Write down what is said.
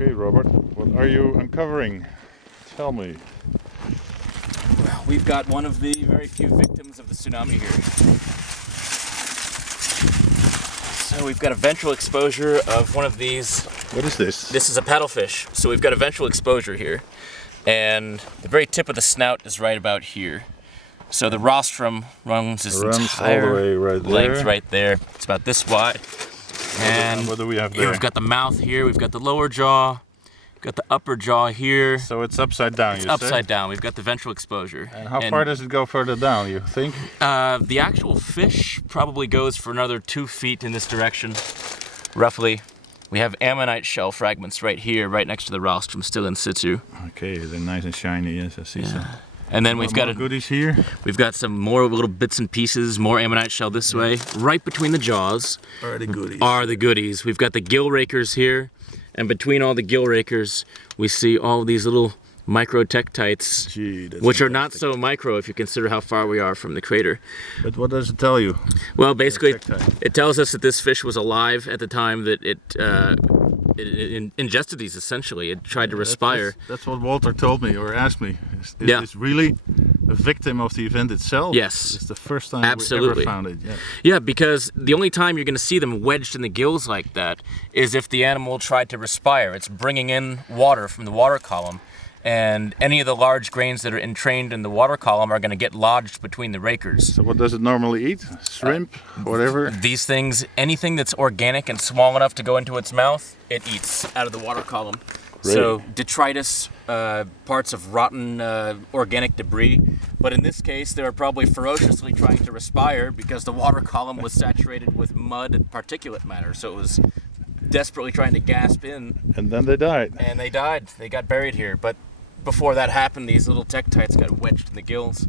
Okay, Robert, what are you uncovering? Tell me. We've got one of the very few victims of the tsunami here. So we've got a ventral exposure of one of these. What is this? This is a paddlefish. So we've got a ventral exposure here. And the very tip of the snout is right about here. So the rostrum runs its entire all the way right length there. right there. It's about this wide. And what do we have here there? we've got the mouth here, we've got the lower jaw, we've got the upper jaw here. So it's upside down, It's you upside say? down. We've got the ventral exposure. And how far does it go further down, you think? The actual fish probably goes for another 2 feet in this direction, roughly. We have ammonite shell fragments right here, right next to the rostrum, still in situ. Okay, they're nice and shiny, yes, I see some. And then we've got goodies here. We've got some more little bits and pieces, more ammonite shell this way. Right between the jaws Are the goodies. are the goodies. We've got the gill rakers here, and between all the gill rakers, we see all these little micro tektites, Gee, that's which are not so micro if you consider how far we are from the crater. But what does it tell you? Well, basically, Tektite. it tells us that this fish was alive at the time that it ingested these, essentially. It tried to respire. That's what Walter told me, or asked me. Is Yeah. this really a victim of the event itself? Yes. It's the first time Absolutely. we ever found it. Yeah. Yeah, because the only time you're going to see them wedged in the gills like that is if the animal tried to respire. It's bringing in water from the water column, and any of the large grains that are entrained in the water column are going to get lodged between the rakers. So what does it normally eat? Shrimp, whatever? These things, anything that's organic and small enough to go into its mouth, it eats out of the water column. So detritus, parts of rotten organic debris. But in this case, they were probably ferociously trying to respire because the water column was saturated with mud and particulate matter. So it was desperately trying to gasp in. And then they died. And they died. They got buried here. But before that happened, these little tektites got wedged in the gills.